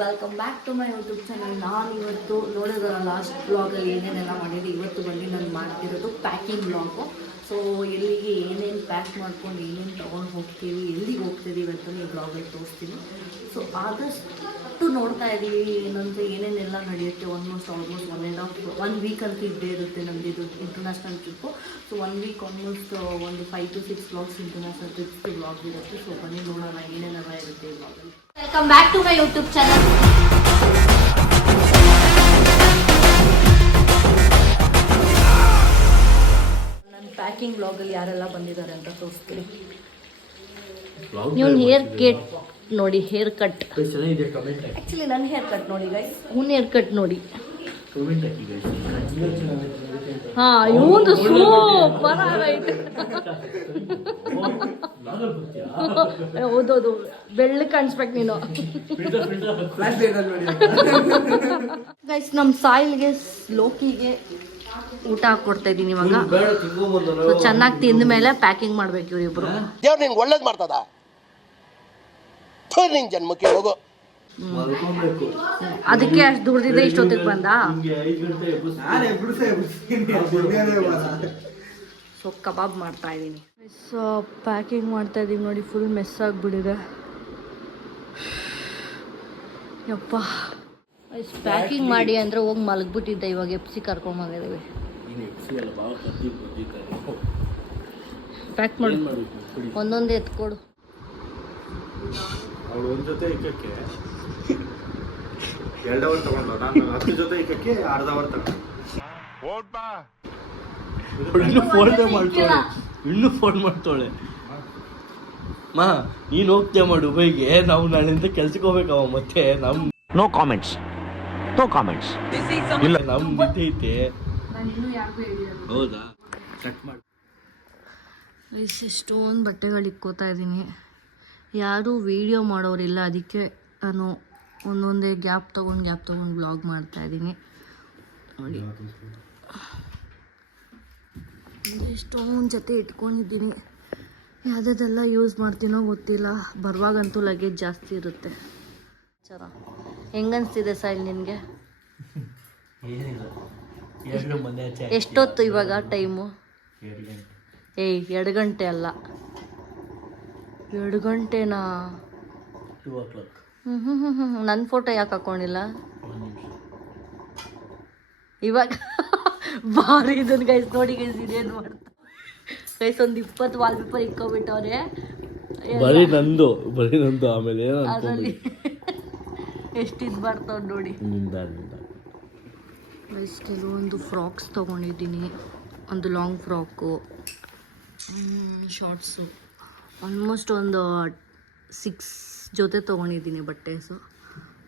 Welcome back to my YouTube channel. ನಾನು ಇವತ್ತು ನೋಡಿದ್ರೆ ಲಾಸ್ಟ್ ಬ್ಲಾಗಲ್ಲಿ ಏನೇನೆಲ್ಲ ಮಾಡಿದೆ, ಇವತ್ತು ಬಂದು ನಾನು ಮಾಡ್ತಿರೋದು ಪ್ಯಾಕಿಂಗ್ ಬ್ಲಾಗು. ಸೊ ಎಲ್ಲಿಗೆ ಏನೇನು ಪ್ಯಾಕ್ ಮಾಡ್ಕೊಂಡು ಏನೇನು ತೊಗೊಂಡು ಹೋಗ್ತೀವಿ, ಎಲ್ಲಿಗೆ ಹೋಗ್ತಿದ್ದೀವಿ ಅಂತ ನೀವು ಬ್ಲಾಗಲ್ಲಿ ತೋರಿಸ್ತೀನಿ. ಸೊ ಆದಷ್ಟು ನೋಡ್ತಾ ಇದ್ದೀವಿ ಏನಂತ ಏನೇನೆಲ್ಲ ನಡೆಯುತ್ತೆ. ಆಲ್ಮೋಸ್ಟ್ 1 ವೀಕ್ ಅಂತ ಇದ್ದೇ ಇರುತ್ತೆ ನಮ್ಮದು ಇದು international trip. So 1 week almost ಒಂದು 5 to 6 ಬ್ಲಾಗ್ಸ್ ಇಂಟರ್ನ್ಯಾಷನಲ್ ಟ್ರಿಪ್ಸ್ಗೆ ಬ್ಲಾಗ್ ಇರುತ್ತೆ. ಸೊ ಬನ್ನಿ ನೋಡೋಣ ಏನೇನೆಲ್ಲ ಇರುತ್ತೆ ಈ ಬ್ಲಾಗಲ್ಲಿ. Welcome back to my YouTube channel. ನನ್ನ ಪ್ಯಾಕಿಂಗ್ ಬ್ಲಾಗಲ್ಲಿ ಯಾರೆಲ್ಲ ಬಂದಿದ್ದಾರೆ ಅಂತ ತೋರಿಸ್ತೀನಿ. ನೀವು ಹೇರ್ ಕಟ್ ನೋಡಿ, ಹೇರ್ ಕಟ್ ಆ್ಯಕ್ಚುಲಿ ನನ್ನ ಹೇರ್ ಕಟ್ ನೋಡಿ ಗೈಸ್, ಅವ್ನ ಹೇರ್ ಕಟ್ ನೋಡಿ. ಹಾ, ಇವಂದು ಸೂಪರ್ ಆಗೈತೆ. ಹೌದೌದು, ಬೆಳ್ಳಿ ಕಾಣಿಸ್ಬೇಕು ನೀನು. ಗೈಸ್, ನಮ್ಮ ಸಾಯಿಲ್ಗೆ ಲೋಕಿಗೆ ಊಟ ಹಾಕೊಡ್ತಾ ಇದ್ದೀನಿ ಇವಾಗ. ಚೆನ್ನಾಗಿ ತಿಂದ ಮೇಲೆ ಪ್ಯಾಕಿಂಗ್ ಮಾಡ್ಬೇಕು ಇವರಿಬ್ರು. ದೇವ್ರು ನಿನ್ಗೆ ಒಳ್ಳೇದು ಮಾಡ್ತದ, ನಿನ್ ಜನ್ಮಕ್ಕೆ ಹೋಗೋ. ಅದಕ್ಕೆ ಅಷ್ಟು ದೂರದಿಂದ ಇಷ್ಟೊತ್ತಿಗೆ ಬಂದ. ಸೊ ಕಬಾಬ್ ಮಾಡ್ತಾ ಇದ್ದೀನಿ. ಸೊ ಪ್ಯಾಕಿಂಗ್ ಮಾಡ್ತಾ ಇದ್ದೀವಿ ನೋಡಿ. ಫುಲ್ ಮೆಸ್ ಆಗಿಬಿಟ್ಟಿದೆ ಯಪ್ಪ. ಪ್ಯಾಕಿಂಗ್ ಮಾಡಿ ಅಂದರೆ ಹೋಗಿ ಮಲಗ್ಬಿಟ್ಟಿದ್ದೆ. ಇವಾಗ ಎಪ್ಸಿ ಕರ್ಕೊಂಡು ಬಂದಿದ್ದೀವಿ. ಪ್ಯಾಕ್ ಮಾಡಿ ಒಂದೊಂದೇ ಎತ್ಕೊಡು. ಅವಳು ಒಂದು ಜೊತೆ ಇಕ್ಕಕ್ಕೆ 2 ಅವರ್ ತಗೊಂಡು, ನಾನು 10 ಜೊತೆ ಇಕ್ಕಕ್ಕೆ 1/2 ಅವರ್ ತಗೊಂಡು. ಇನ್ನು ಫೋನ್ ಮಾಡ್ತಾಳೆ ಮಾ, ನೀನು ಹೋಗ್ತೀಯ ಮಾಡು ದುಬೈಗೆ, ನಾವು ನಾಳೆಯಿಂದ ಕೆಲ್ಸಕ್ಕೆ ಹೋಗ್ಬೇಕವ. ಮತ್ತೆ ನೋ ಕಾಮೆಂಟ್ಸ್ ಇಲ್ಲ, ನಮ್ ನಿದ್ದೆ ಐತೆ. ಹೌದಾ, ಕಟ್ ಮಾಡಿ. ಎಷ್ಟೊಂದು ಬಟ್ಟೆಗಳು ಇಕ್ಕೋತಾ ಇದ್ದೀನಿ. ಯಾರೂ ವೀಡಿಯೋ ಮಾಡೋರಿಲ್ಲ, ಅದಕ್ಕೆ ನಾನು ಒಂದೊಂದೇ ಗ್ಯಾಪ್ ತೊಗೊಂಡು ಬ್ಲಾಗ್ ಮಾಡ್ತಾಯಿದ್ದೀನಿ ನೋಡಿ. ಎಷ್ಟೊಂದು ಜೊತೆ ಇಟ್ಕೊಂಡಿದ್ದೀನಿ. ಯಾವುದೆಲ್ಲ ಯೂಸ್ ಮಾಡ್ತೀನೋ ಗೊತ್ತಿಲ್ಲ. ಬರುವಾಗಂತೂ ಲಗೇಜ್ ಜಾಸ್ತಿ ಇರುತ್ತೆ. ಹೆಂಗನ್ಸ್ತಿದೆ ಸಾಯಿಲ್ ನಿನಗೆ? ಎಷ್ಟೊತ್ತು ಇವಾಗ ಟೈಮು? 2 ಗಂಟೆ ಅಲ್ಲ, 2 ಗಂಟೆನಾ? 2 o'clock. ನನ್ನ ಫೋಟೋ ಯಾಕೆ ಹಾಕೊಂಡಿಲ್ಲ ಇವಾಗ? ಭಾರಿ ಇದನ್ನು ಗೈಸ್ ನೋಡಿ ಗೈಸ್, ಇದೇನು ಮಾಡ್ತಾ ಗೈಸ್. ಒಂದು 20 ವಾಲ್ಪೇಪರ್ ಇಕ್ಕೊಬಿಟ್ಟವ್ರೆ. ಬರೀ ನಂದು ಆಮೇಲೆ ಅದರಲ್ಲಿ ಎಷ್ಟು ಇದು ಬರ್ತಾವ್ ನೋಡಿ ಗೈಸ್. ಕೆಲವೊಂದು ಫ್ರಾಕ್ಸ್ ತೊಗೊಂಡಿದ್ದೀನಿ. ಒಂದು ಲಾಂಗ್ ಫ್ರಾಕು, ಶಾರ್ಟ್ಸು, ಆಲ್ಮೋಸ್ಟ್ ಒಂದು 6 ಜೊತೆ ತೊಗೊಂಡಿದ್ದೀನಿ ಬಟ್ಟೆ. ಸೊ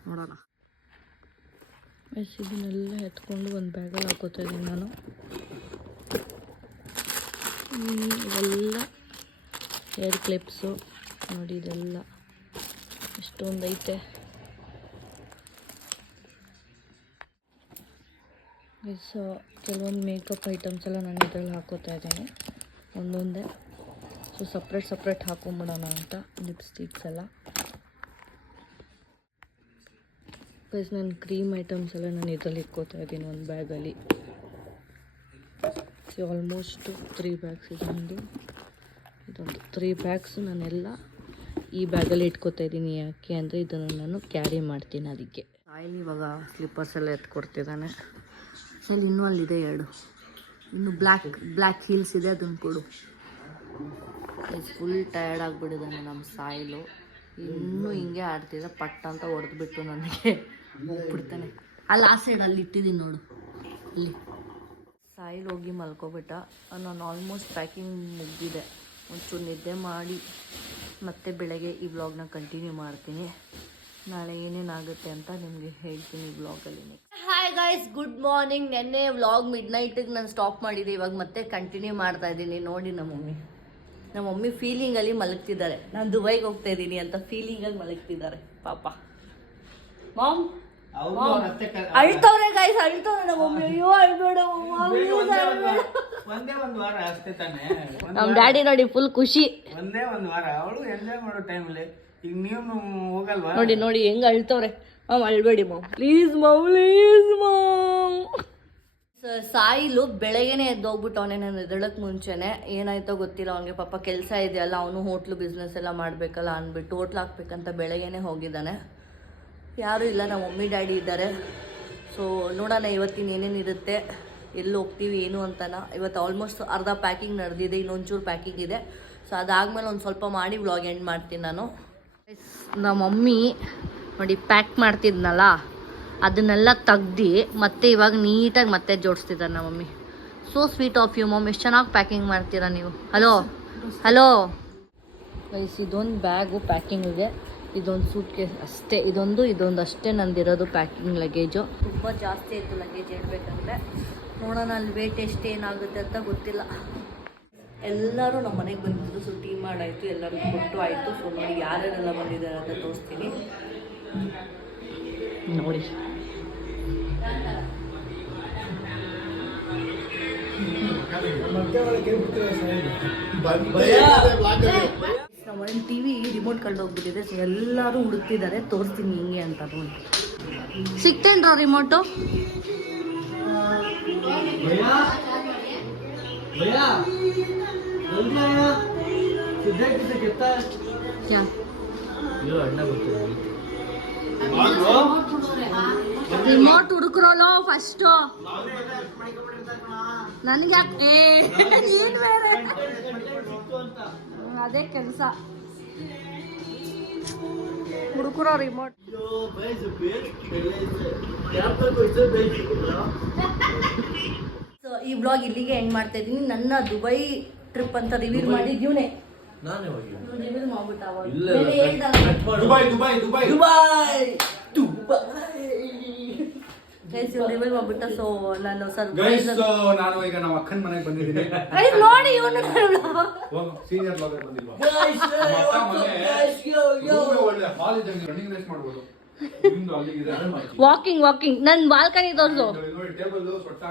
ನೋಡೋಣ. ಇದನ್ನೆಲ್ಲ ಎತ್ಕೊಂಡು ಒಂದು ಬ್ಯಾಗಲ್ಲಿ ಹಾಕೋತಾ ಇದ್ದೀನಿ ನಾನು. ಇವೆಲ್ಲ ಹೇರ್ ಕ್ಲಿಪ್ಸು ನೋಡಿ, ಇದೆಲ್ಲ ಎಷ್ಟೊಂದು ಐತೆ. ಸೊ ಕೆಲವೊಂದು ಮೇಕಪ್ ಐಟಮ್ಸ್ ಎಲ್ಲ ನಾನು ಇದರಲ್ಲಿ ಹಾಕೋತಾ ಇದ್ದೀನಿ ಒಂದೊಂದೇ. ಸೊ ಸಪ್ರೇಟ್ ಹಾಕೊಂಬಿಡೋಣ ಅಂತ. ಲಿಪ್ಸ್ಟಿಕ್ಸ್ ಎಲ್ಲ ಗೈಸ್, ನನ್ನ ಕ್ರೀಮ್ ಐಟಮ್ಸ್ ಎಲ್ಲ ನಾನು ಇದರಲ್ಲಿ ಇಕ್ಕೋತಾ ಇದ್ದೀನಿ ಒಂದು ಬ್ಯಾಗಲ್ಲಿ. ಸೊ ಆಲ್ಮೋಸ್ಟ್ 3 ಬ್ಯಾಗ್ಸ್ ಇದೊಂದು 3 ಬ್ಯಾಗ್ಸ್ ನಾನೆಲ್ಲ ಈ ಬ್ಯಾಗಲ್ಲಿ ಇಟ್ಕೋತಾ ಇದ್ದೀನಿ. ಯಾಕೆ ಅಂದರೆ ಇದನ್ನು ನಾನು ಕ್ಯಾರಿ ಮಾಡ್ತೀನಿ, ಅದಕ್ಕೆ. ಸಾಯಿಲ್ ಇವಾಗ ಸ್ಲಿಪ್ಪರ್ಸ್ ಎಲ್ಲ ಎತ್ಕೊಡ್ತಿದ್ದಾನೆ. ಸರಿ, ಇನ್ನೂ ಅಲ್ಲಿದೆ 2. ಇನ್ನು ಬ್ಲ್ಯಾಕ್ ಹೀಲ್ಸ್ ಇದೆ, ಅದನ್ನು ಕೊಡು. ಫುಲ್ ಟಯರ್ಡ್ ಆಗಿಬಿಟ್ಟಿದ್ದಾನೆ ನಮ್ಮ ಸಾಯಿಲು. ಇನ್ನೂ ಹಿಂಗೆ ಆಡ್ತಿದ್ದೆ, ಪಟ್ ಅಂತ ಹೊಡೆದ್ಬಿಟ್ಟು ನನಗೆ ಬಿಡ್ತಾನೆ. ಅಲ್ಲಿ ಆ ಸೈಡ್ ಅಲ್ಲಿ ಇಟ್ಟಿದ್ದೀನಿ ನೋಡು, ಅಲ್ಲಿ. ಸಾಯಿಲ್ ಹೋಗಿ ಮಲ್ಕೊಬಿಟ್ಟ. ನಾನು ಆಲ್ಮೋಸ್ಟ್ ಪ್ಯಾಕಿಂಗ್ ಮುಗಿದಿದೆ. ಒಂಚೂರು ನಿದ್ದೆ ಮಾಡಿ ಮತ್ತೆ ಬೆಳಗ್ಗೆ ಈ ವ್ಲಾಗ್ನ ಕಂಟಿನ್ಯೂ ಮಾಡ್ತೀನಿ. ನಾಳೆ ಏನೇನಾಗುತ್ತೆ ಅಂತ ನಿಮಗೆ ಹೇಳ್ತೀನಿ ವ್ಲಾಗಲ್ಲಿ. Hi guys, good morning. ನೆನ್ನೆ ವ್ಲಾಗ್ ಮಿಡ್ನೈಟಿಗೆ ನಾನು ಸ್ಟಾಪ್ ಮಾಡಿದ್ದೆ. ಇವಾಗ ಮತ್ತೆ ಕಂಟಿನ್ಯೂ ಮಾಡ್ತಾ ಇದ್ದೀನಿ. ನೋಡಿ ನಮ್ಮ ಮಮ್ಮಿ ಫೀಲಿಂಗಲ್ಲಿ ಮಲಗ್ತಿದ್ದಾರೆ. ನಾನು ದುಬೈಗೆ ಹೋಗ್ತಾ ಇದ್ದೀನಿ ಅಂತ ಫೀಲಿಂಗಲ್ಲಿ ಮಲಗ್ತಿದ್ದಾರೆ ಪಾಪ. ಮಾಮ್ ಅಳ್ತವ್ರೆ ಗಾಯ್ಸ್, ಅಳ್ತವ್ರೆ ನಮ್ಮ ಮಮ್ಮಿ. ಅಯ್ಯೋ ಅಳ್ಬೇಡ ನಮ್ಮ ಡ್ಯಾಡಿ ನೋಡಿ ಫುಲ್ ಖುಷಿ. ಒಂದೇ 1 ವಾರ ಅವಳು ಎಂಜಾಯ್ ಮಾಡೋ ಟೈಮಲ್ಲಿ ಈಗ ನೀವು ಹೋಗಲ್ವಾ? ನೋಡಿ ಹೆಂಗ್ ಅಳ್ತವ್ರೆ. ಅಳ್ಬೇಡಿ ಮಾಮ್, ಪ್ಲೀಸ್ ಮಾಮ್. ಸಾಯಿಲು ಬೆಳಗ್ಗೆನೆ ಎದ್ದೋಗ್ಬಿಟ್ಟವನೇ, ನಾನು ಎದ್ದೇಳಕ್ಕೆ ಮುಂಚೆನೆ. ಏನಾಯ್ತೋ ಗೊತ್ತಿಲ್ಲ, ಅವನಿಗೆ ಪಾಪ ಕೆಲಸ ಇದೆಯಲ್ಲ, ಅವನು ಹೋಟ್ಲು ಬಿಸ್ನೆಸ್ ಎಲ್ಲ ಮಾಡಬೇಕಲ್ಲ ಅಂದ್ಬಿಟ್ಟು ಹೋಟ್ಲು ಹಾಕ್ಬೇಕಂತ ಬೆಳಗ್ಗೆನೆ ಹೋಗಿದ್ದಾನೆ. ಯಾರೂ ಇಲ್ಲ, ನಮ್ಮ ಮಮ್ಮಿ ಡ್ಯಾಡಿ ಇದ್ದಾರೆ. ಸೊ ನೋಡೋಣ ಇವತ್ತಿನ ಏನೇನಿರುತ್ತೆ, ಎಲ್ಲಿ ಹೋಗ್ತೀವಿ ಏನು ಅಂತನ. ಇವತ್ತು ಆಲ್ಮೋಸ್ಟ್ ಅರ್ಧ ಪ್ಯಾಕಿಂಗ್ ನಡೆದಿದೆ, ಇನ್ನೊಂಚೂರು ಪ್ಯಾಕಿಂಗ್ ಇದೆ. ಸೊ ಅದಾದಮೇಲೆ ಒಂದು ಸ್ವಲ್ಪ ಮಾಡಿ ವ್ಲಾಗ್ ಎಂಡ್ ಮಾಡ್ತೀನಿ ನಾನು. ನಮ್ಮ ಮಮ್ಮಿ ನೋಡಿ ಪ್ಯಾಕ್ ಮಾಡ್ತಿದ್ನಲ್ಲ ಅದನ್ನೆಲ್ಲ ತೆಗ್ದು ಮತ್ತೆ ಇವಾಗ ನೀಟಾಗಿ ಮತ್ತೆ ಜೋಡಿಸ್ತಿದ್ದಾರೆ ನಮ್ಮ mummy. So sweet of you mum, ಎಷ್ಟು ಚೆನ್ನಾಗಿ ಪ್ಯಾಕಿಂಗ್ ಮಾಡ್ತೀರಾ ನೀವು. ಹಲೋ ಗೈಸ್, ಇದೊಂದು ಬ್ಯಾಗು ಪ್ಯಾಕಿಂಗ್ ಇದೆ, ಇದೊಂದು ಸೂಟ್ ಕೇಸ್ ಅಷ್ಟೇ, ಇದೊಂದು ಅಷ್ಟೇ ನಂದಿರೋದು ಪ್ಯಾಕಿಂಗ್ ಲಗೇಜು. ತುಂಬ ಜಾಸ್ತಿ ಆಯಿತು ಲಗೇಜ್ ಇಡಬೇಕಂದ್ರೆ. ನೋಡೋಣ ಅಲ್ಲಿ ವೇಟ್ ಎಷ್ಟು ಏನಾಗುತ್ತೆ ಅಂತ ಗೊತ್ತಿಲ್ಲ. ಎಲ್ಲರೂ ನಮ್ಮ ಮನೆಗೆ ಬಂದಿದ್ರು. ಸೊ ಟೀ ಮಾಡಾಯಿತು, ಎಲ್ಲರಿಗೂ ಕೊಟ್ಟು ಆಯಿತು. ಸೊ ನೋಡಿ ಯಾರ್ಯಾರೆಲ್ಲ ಬಂದಿದ್ದಾರೆ ಅಂತ ತೋರಿಸ್ತೀನಿ ನೋಡಿ. ನಮ್ಮನೆ ಟಿವಿ ರಿಮೋಟ್ ಕಳ್ದೋಗ್ಬಿಟ್ಟಿದೆ. ಸೊ ಎಲ್ಲರೂ ಹುಡುಕ್ತಿದ್ದಾರೆ, ತೋರಿಸ್ತೀನಿ ಹಿಂಗೆ ಅಂತ ನೋಡಿ. ಸಿಗ್ತೇನ್ರ ರಿಮೋಟು? ರಿಮೋಟ್ ಹುಡುಕ್ರಲ್ಲ ಫಸ್ಟು, ನನ್ಗೆ ಯಾಕೆ ಬೇರೆ ಅದೇ ಕೆಲಸ ಹುಡುಕ್ರೋ ರಿಮೋಟ್. ಸೊ ಈ ಬ್ಲಾಗ್ ಇಲ್ಲಿಗೆ ಎಂಡ್ ಮಾಡ್ತಾ ಇದ್ದೀನಿ. ನನ್ನ ದುಬೈ ಟ್ರಿಪ್ ಅಂತ ರಿವೀಲ್ ಮಾಡಿದ್ಯೂನೆ, ರಿವೀಲ್ ಮಾಡ್ಬಿಟ್ಟ ರಿವೀಲ್ ಮಾಡ್ಬಿಟ್ಟ. ಸೊ ನಾನು ಸರ್ಪ್ರೈಸ್ ನಾನು ಈಗ ನಮ್ಮ ಅಕ್ಕನ ಮನೆಗೆ ಬಂದಿದ್ದೀನಿ. ನೋಡಿ ಇವನು ಸೀನಿಯರ್ ಬ್ಲಾಗರ್ ಬಂದಿಲ್ವಾ? ಒಳ್ಳೆ ಹಾಲ್ ಇದ್ದಂಗೆ ರನ್ನಿಂಗ್ ರೇಸ್ ಮಾಡ್ಬೋದು. ವಾಕಿಂಗ್ ನನ್ ಬಾಲ್ಕನಿ ತೋರ್ಸು. ಟೇಬಲ್ ಸೊಟ್ಟ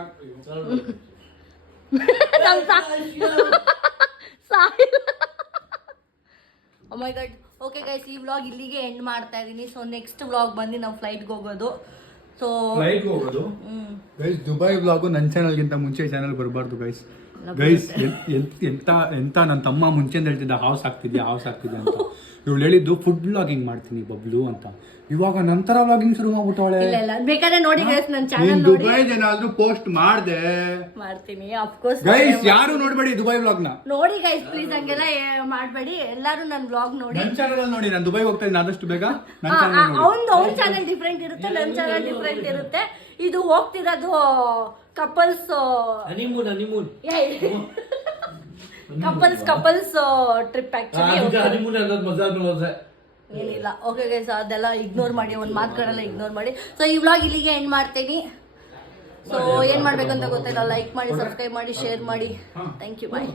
ಓ ಮೈ ಗಾಡ್. ಓಕೆ ಗೈಸ್, ಈ ವ್ಲಾಗ್ ಇಲ್ಲಿಗೆ ಎಂಡ್ ಮಾಡ್ತಾ ಇದ್ದೀನಿ. ಸೊ ನೆಕ್ಸ್ಟ್ ವ್ಲಾಗ್ ಬಂದು ನಾವು ಫ್ಲೈಟ್ಗೆ ಹೋಗೋದು. ಸೊ ಗೈಸ್ ದುಬೈ ವ್ಲಾಗು ನನ್ನ ಚಾನಲ್ಗಿಂತ ಮುಂಚೆ ಚಾನಲ್ ಬರಬಾರ್ದು ಗೈಸ್. ಎಂತ ನನ್ನ ತಮ್ಮ ಮುಂಚೆ ಹೇಳ್ತಿದ್ದ ಹಾವ್ಸ್ ಆಗ್ತಿದ್ಯಾ ಅಂತ. ಇವಳು ಹೇಳಿದ್ದು ಫುಡ್ ವ್ಲಾಗಿಂಗ್ ಮಾಡ್ತೀನಿ ಬಬ್ಲು ಅಂತ. ಇವಾಗ ನಂತರ ವ್ಲಾಗಿಂಗ್ ಶುರು ಮಾಡ್ಬಿಟ್ಟವಳೆ. ಬೇಕಾದ್ರೆ ನೋಡಿ ಗೈಸ್ ನನ್ನ ಚಾನಲ್ ದುಬೈ ಏನಾದ್ರೂ ಪೋಸ್ಟ್ ಮಾಡ್ತೀನಿ. ಅಫ್ಕೋರ್ಸ್ ಗೈಸ್ ಯಾರು ನೋಡ್ಬೇಡಿ ದುಬೈ ವ್ಲಾಗ್ ನ ನೋಡಿ ಗೈಸ್, ಪ್ಲೀಸ್ ಹಂಗೆಲ್ಲ ಮಾಡ್ಬೇಡಿ. ಎಲ್ಲರೂ ನನ್ನ ವ್ಲಾಗ್ ನೋಡಿ. ನನ್ನ ಚಾನಲ್ ಅಲ್ಲಿ ನೋಡಿ. ನಾನು ದುಬೈ ಹೋಗ್ತಾ ಇದ್ದೀನಿ ಆದಷ್ಟು ಬೇಗ. ಅವ್ನ ಚಾನಲ್ ಡಿಫ್ರೆಂಟ್ ಇರುತ್ತೆ, ನನ್ನ ಚಾನಲ್ ಡಿಫ್ರೆಂಟ್ ಇರುತ್ತೆ. ಇದು ಹೋಗ್ತಿರೋದು ಕಪಲ್ಸ್ ಟ್ರಿಪ್ ಆಕ್ಚುಲಿ ಏನಿಲ್ಲ. ಓಕೆ ಗೈಸ್, ಅದೆಲ್ಲ ಇಗ್ನೋರ್ ಮಾಡಿ, ಒಂದು ಮಾತುಗಳೆಲ್ಲ ಇಗ್ನೋರ್ ಮಾಡಿ. ಸೊ ಈ ವ್ಲಾಗ್ ಇಲ್ಲಿಗೆ ಎಂಡ್ ಮಾಡ್ತೀನಿ. ಸೊ ಏನ್ ಮಾಡ್ಬೇಕಂತ ಗೊತ್ತಿಲ್ಲ. ಲೈಕ್ ಮಾಡಿ, ಸಬ್ಸ್ಕ್ರೈಬ್ ಮಾಡಿ, ಶೇರ್ ಮಾಡಿ. Thank you, bye.